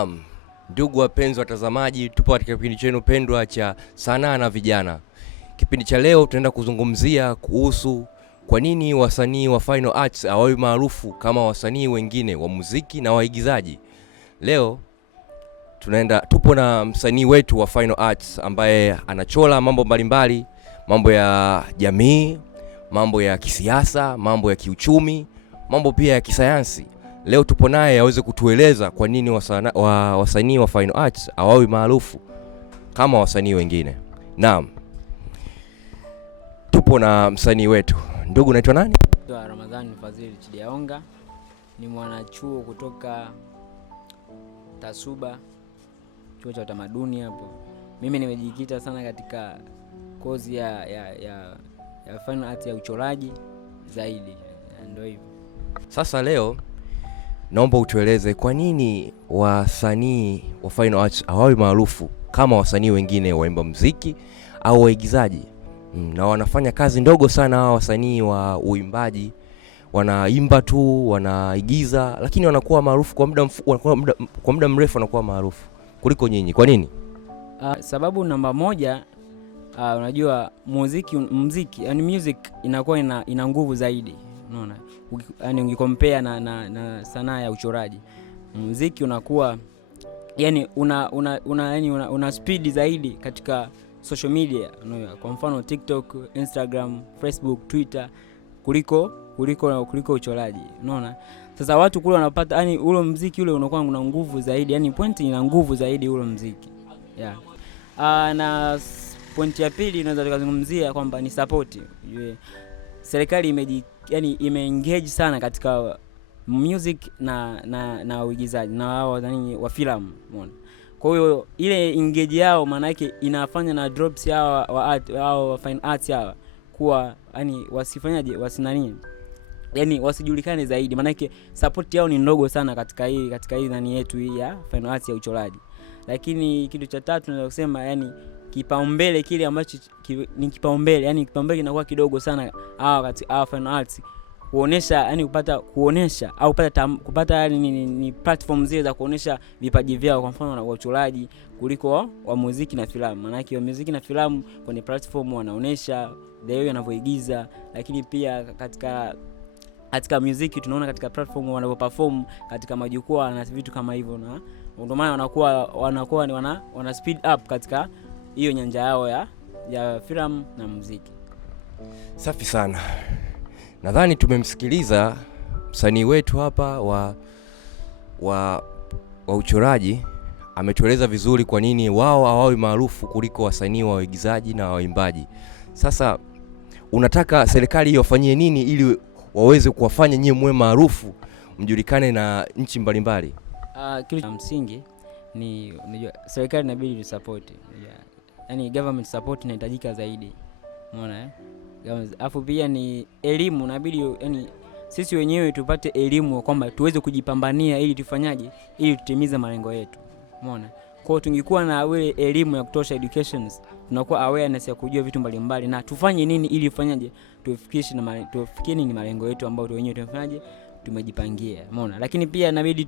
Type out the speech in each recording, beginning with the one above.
Naam, ndugu wapenzi watazamaji, tupo katika kipindi chenu pendwa cha sanaa na vijana. Kipindi cha leo tunaenda kuzungumzia kuhusu kwa nini wasanii wa Fine Arts hawawi maarufu kama wasanii wengine wa muziki na waigizaji. Leo tupo na msanii wetu wa Fine Arts ambaye anachora mambo mbalimbali, mambo ya jamii, mambo ya kisiasa, mambo ya kiuchumi, mambo pia ya kisayansi. Leo tupo naye aweze kutueleza kwa nini wasanii wa Fine Arts hawawi maarufu kama wasanii wengine. Naam. Tupo na msanii wetu. Ndugu, unaitwa nani? Ramadhani Fadhili Chidiaonga, ni mwanachuo kutoka Tasuba, chuo cha utamaduni hapo. Mimi nimejikita sana katika kozi ya Fine Arts ya uchoraji zaidi. Ndio hivyo. Sasa leo naomba utueleze kwa nini wasanii wa Fine Arts hawawi maarufu kama wasanii wengine waimba muziki au waigizaji. Na wanafanya kazi ndogo sana hawa wasanii wa uimbaji, wanaimba tu, wanaigiza, lakini wanakuwa maarufu kwa muda mrefu, wanakuwa maarufu kuliko nyinyi. Kwa nini? Sababu namba moja, unajua muziki, yani music inakuwa ina nguvu zaidi. Unaona? Yani ungicompare na sanaa ya uchoraji. Muziki unakuwa yani una speed zaidi katika social media, kwa mfano TikTok, Instagram, Facebook, Twitter kuliko uchoraji. Unaona? Sasa watu kule wanapata, yani ule muziki ule unakuwa una nguvu zaidi, yani point ina nguvu zaidi ule muziki. Yeah. Na point ya pili unaweza tukazungumzia kwamba ni support. Serikali imeengage sana katika music na uigizaji na wao wa filamu. Umeona? Kwa hiyo ile engage yao maana yake inafanya na drops yao wa Fine Arts hawa kuwa yani wasifanyaje yani wasijulikane zaidi, maana yake support yao ni ndogo sana katika hii nani yetu hii ya Fine Arts ya uchoraji. Lakini kitu cha tatu tunaweza kusema yani kipaumbele kile ambacho ni kipaumbele, yani kipaumbele kinakuwa kidogo sana katika Fine Arts kuonesha, yani kuonesha au kupata yani ni platform zile za kuonesha vipaji vyao, kwa mfano wa uchoraji kuliko wa muziki na filamu. Maana yake wa muziki na filamu kwenye platform wanaonesha the way wanavyoigiza, lakini pia katika muziki tunaona katika platform wanavyoperform katika majukwaa na vitu kama hivyo, na ndio maana wanakuwa ni wana speed up katika hiyo nyanja yao ya filamu na muziki. Safi sana. Nadhani tumemsikiliza msanii wetu hapa wa uchoraji, ametueleza vizuri kwa nini wao hawawi maarufu kuliko wasanii wa waigizaji na waimbaji. Sasa unataka serikali iwafanyie nini ili waweze kuwafanya nyinyi mwe maarufu, mjulikane na nchi mbalimbali? Kitu cha msingi ni unajua serikali inabidi support. Yaani government support inahitajika zaidi. Umeona Alafu pia ni elimu, inabidi yani sisi wenyewe tupate elimu kwamba tuweze kujipambania ili tufanyaje, ili tutimize malengo yetu. Umeona? Kwa hiyo tungekuwa na ile elimu ya kutosha, educations, tunakuwa awareness ya kujua vitu mbalimbali na tufanye nini ili tufanyaje tufikie ni malengo yetu ambayo wenyewe tumefanyaje tumejipangia. Umeona? Lakini pia inabidi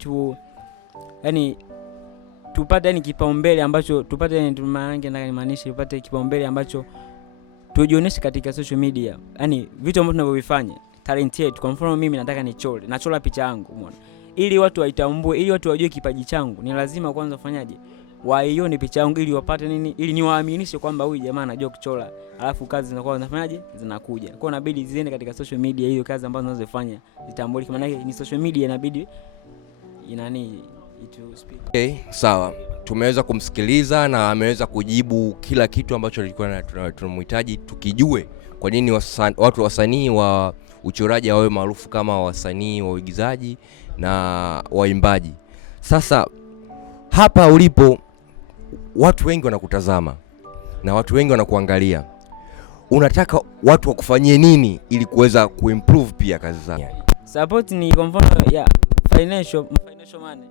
tupate kipaumbele ambacho tupate tupate kipaumbele ambacho tujionyeshe katika social media. Yaani vitu ambavyo tunavyofanya, talent yetu. Kwa mfano mimi nataka nachora picha yangu, umeona? Ili watu waitambue, ili watu wajue kipaji changu, ni lazima kwanza ufanyaje? Waione picha yangu ili wapate nini? Ili niwaaminishe kwamba huyu jamaa anajua kuchora. Alafu kazi zinakuwa zinafanyaje? Zinakuja. Kwa hiyo inabidi ziende katika social media, hiyo kazi ambazo unazofanya zitambulike, maana ni social media inabidi Okay, sawa. Tumeweza kumsikiliza na ameweza kujibu kila kitu ambacho tulikuwa tunamhitaji tukijue kwa nini watu wasanii wa uchoraji hawawe maarufu kama wasanii wa uigizaji na waimbaji. Sasa hapa ulipo watu wengi wanakutazama na watu wengi wanakuangalia. Unataka watu wakufanyie nini ili kuweza kuimprove pia kazi zako? Support ni kwa mfano financial money,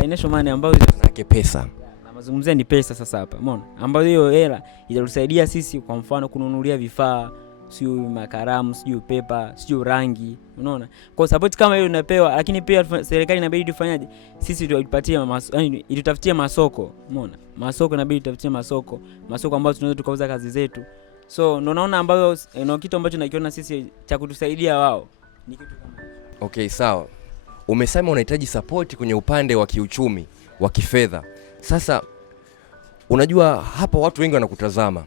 financial money ambayo yake pesa. Na mazungumzia ni pesa sasa hapa. Umeona? Ambayo hiyo hela itatusaidia sisi kwa mfano kununulia vifaa sio makaramu, sio pepa, sio rangi, unaona. Kwa support kama hiyo unapewa, lakini pia serikali inabidi tufanyaje, sisi tuipatie yani itutafutie masoko, umeona. Masoko inabidi tutafutie masoko ambayo tunaweza tukauza kazi zetu. So ndio naona ambayo ndio kitu ambacho nakiona sisi cha kutusaidia wao ni kitu kama. Okay, sawa. Umesema unahitaji support kwenye upande wa kiuchumi, wa kifedha. Sasa unajua hapa watu wengi wanakutazama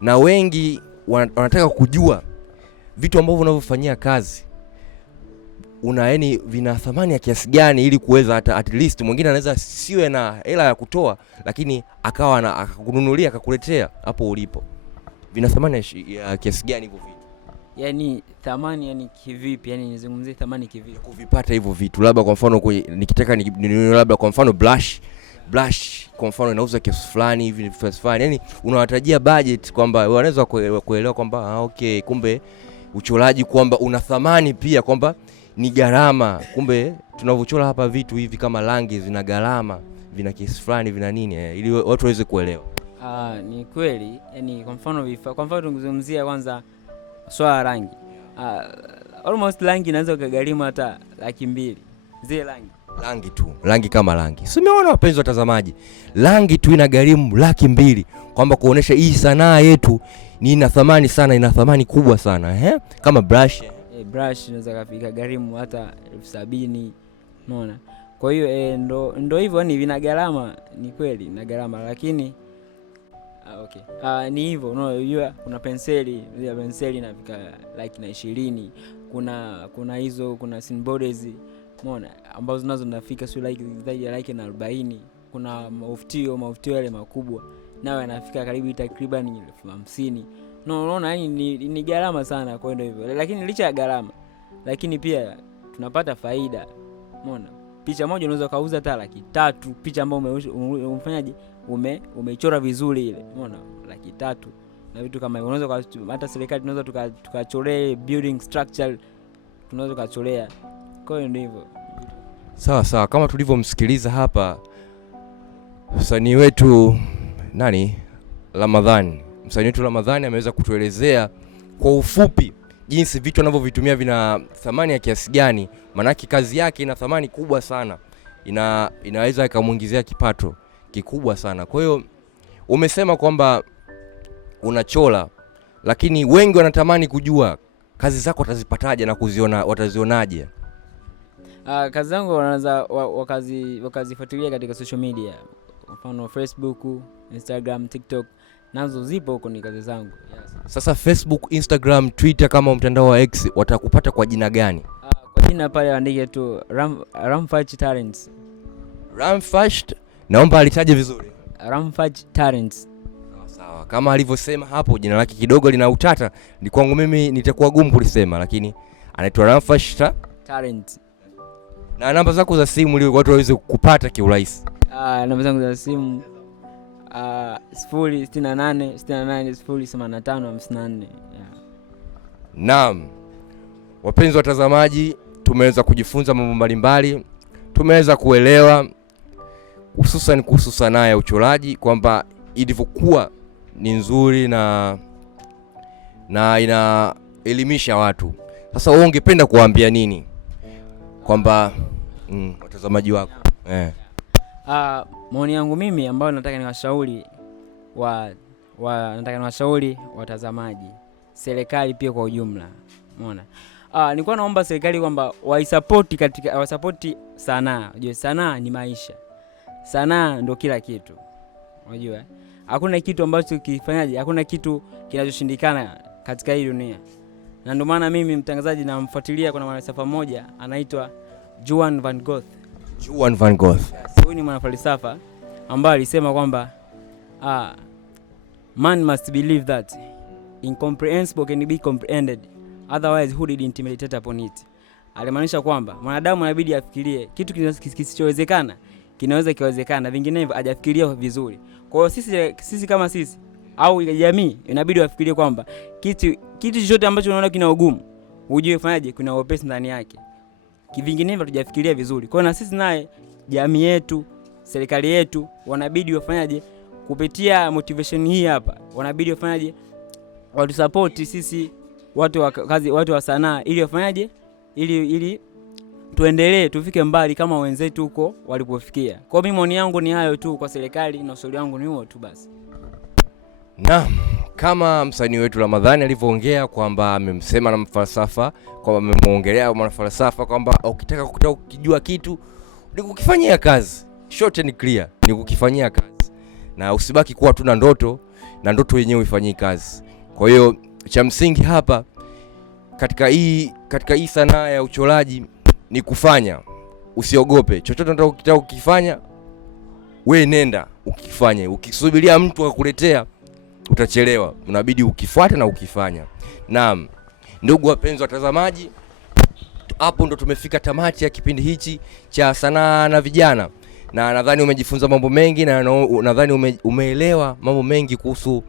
na wengi wanataka kujua vitu ambavyo unavyofanyia kazi yani vina thamani ya kiasi gani, ili kuweza hata at least mwingine anaweza siwe na hela ya kutoa, lakini akawa akakununulia akakuletea hapo ulipo. Vina thamani ya kiasi gani hivyo vitu? Yani thamani yani kivipi? Yani nizungumzie thamani kivipi kuvipata hivyo vitu? Labda kwa mfano nikitaka labda kwa mfano blush kwa mfano inauza kiasi fulani hivi fulani, yani unawatajia budget kwamba wanaweza kuelewa kwamba okay, kumbe uchoraji kwamba una thamani pia, kwamba ni gharama, kumbe tunavyochora hapa vitu hivi kama rangi zina gharama, vina kiasi fulani, vina nini, ili watu waweze kuelewa. Ni kweli. Yani kwa mfano tungezungumzia kwanza swala rangi. Almost rangi inaweza kugharimu hata 200,000 zile rangi tu, rangi kama rangi. Si umeona wapenzi watazamaji, rangi tu inagharimu 200,000, kwamba kuonesha hii sanaa yetu ni ina thamani sana, ina thamani kubwa sana kama brush inaweza kufika gharimu hata 70,000, unaona. Kwa hiyo ndo hivyo, ni vina gharama, ni kweli na gharama, lakini okay. Ni hivyo, unajua kuna penseli inafika like na 20, kuna hizo, kuna synbodies, umeona, ambazo nazo zinafika sio like na 40. Kuna mafuftio yale makubwa nayo yanafika karibu takriban 50,000. Unaona, yani ni gharama sana. Kwa hivyo, lakini licha ya gharama, lakini pia tunapata faida, umeona. Picha moja unaweza kauza hata 300,000, picha ambayo umefanyaje, umechora vizuri ile, umeona, 300,000 na vitu kama hivyo. Unaweza hata serikali tunaweza tukachoree building structure, tunaweza kuchorea. Kwa hiyo ndio hivyo. Sawa, kama tulivyomsikiliza hapa msanii wetu Ramadhani ameweza kutuelezea kwa ufupi jinsi vitu anavyovitumia vina thamani ya kiasi gani, maana kazi yake ina thamani kubwa sana, inaweza ikamuingizia kipato kikubwa sana. Kwa hiyo umesema kwamba unachora, lakini wengi wanatamani kujua kazi zako watazipataje na watazionaje? Kazi zangu wanaanza wakazifuatilia katika social media, mfano Facebook, Instagram, TikTok, nazo zipo huko, ni kazi zangu. Yes. Sasa Facebook, Instagram, Twitter kama mtandao wa X watakupata kwa jina gani? Kwa jina pale andike tu Ramfach Talents. Ramfach, naomba alitaje vizuri. Ramfach Talents. Sawa. Kama alivyosema hapo, jina lake kidogo lina utata, ni kwangu mimi nitakuwa gumu kulisema, lakini anaitwa Ramfach Talents. Na namba zako za simu ili watu waweze kukupata kiurahisi. Namba zangu za simu 06868088554. Naam. Wapenzi watazamaji, tumeweza kujifunza mambo mbalimbali, tumeweza kuelewa hususan kuhusu sanaa ya uchoraji kwamba ilivyokuwa ni nzuri na inaelimisha watu. Sasa wewe ungependa kuambia nini kwamba watazamaji wako? Maoni yangu mimi ambayo nataka niwashauri watazamaji, serikali pia kwa ujumla, umeona. Nilikuwa naomba serikali kwamba waisupport sanaa. Unajua sanaa ni maisha. Sanaa ndio kila kitu. Unajua? Hakuna kitu ambacho kifanyaje, hakuna kitu kinachoshindikana katika hii dunia. Na ndio maana mimi mtangazaji namfuatilia, kuna mwanasafa mmoja anaitwa Joan van Gogh. Huyu ni mwanafalsafa ambaye alisema kwamba man must believe that incomprehensible can be comprehended, otherwise who did meditate upon it. Alimaanisha kwamba mwanadamu inabidi afikirie kitu kisichowezekana kinaweza kiwezekana, vinginevyo hajafikiria vizuri. Kwa hiyo sisi kama sisi au jamii inabidi wafikirie kwamba kitu chochote ambacho unaona kina ugumu, ujue fanyaje kuna wepesi ndani yake. Vinginevyo tujafikiria vizuri. Kwa hiyo na sisi naye jamii yetu, serikali yetu wanabidi wafanyaje kupitia motivation hii hapa, wanabidi wafanyaje watu support sisi watu wa sanaa, ili wafanyaje, ili tuendelee tufike mbali kama wenzetu huko walipofikia. Kwa mimi maoni yangu ni hayo tu kwa serikali, na ushauri wangu ni huo tu basi. Naam, kama msanii wetu Ramadhani alivyoongea kwamba amemsema na mfalsafa, kwamba amemuongelea mwanafalsafa kwamba ukitaka kujua kitu ni kukifanyia kazi. Short and clear, ni kukifanyia kazi. Na usibaki kuwa tu na ndoto, na ndoto yenyewe ifanyie kazi. Kwa hiyo cha msingi hapa katika hii sanaa ya uchoraji ni kufanya. Usiogope. Chochote unataka kukifanya, wewe nenda ukifanye. Ukisubiria mtu akuletea, utachelewa. Unabidi ukifuate na ukifanya. Naam, ndugu wapenzi watazamaji, hapo ndo tumefika tamati ya kipindi hichi cha sanaa na vijana, na nadhani umejifunza mambo mengi, na nadhani umeelewa mambo mengi kuhusu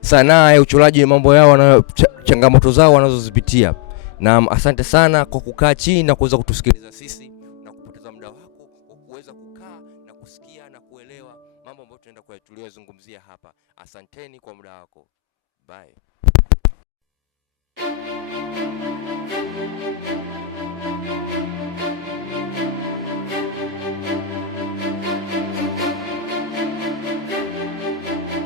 sanaa ya uchoraji, mambo yao na changamoto zao wanazozipitia. Naam, asante sana kwa kukaa chini na kuweza kutusikiliza sisi na kupoteza muda wako kwa kuweza kukaa na kusikia na kuelewa mambo ambayo tunaenda kuyazungumzia hapa. Asanteni kwa muda wako. Bye.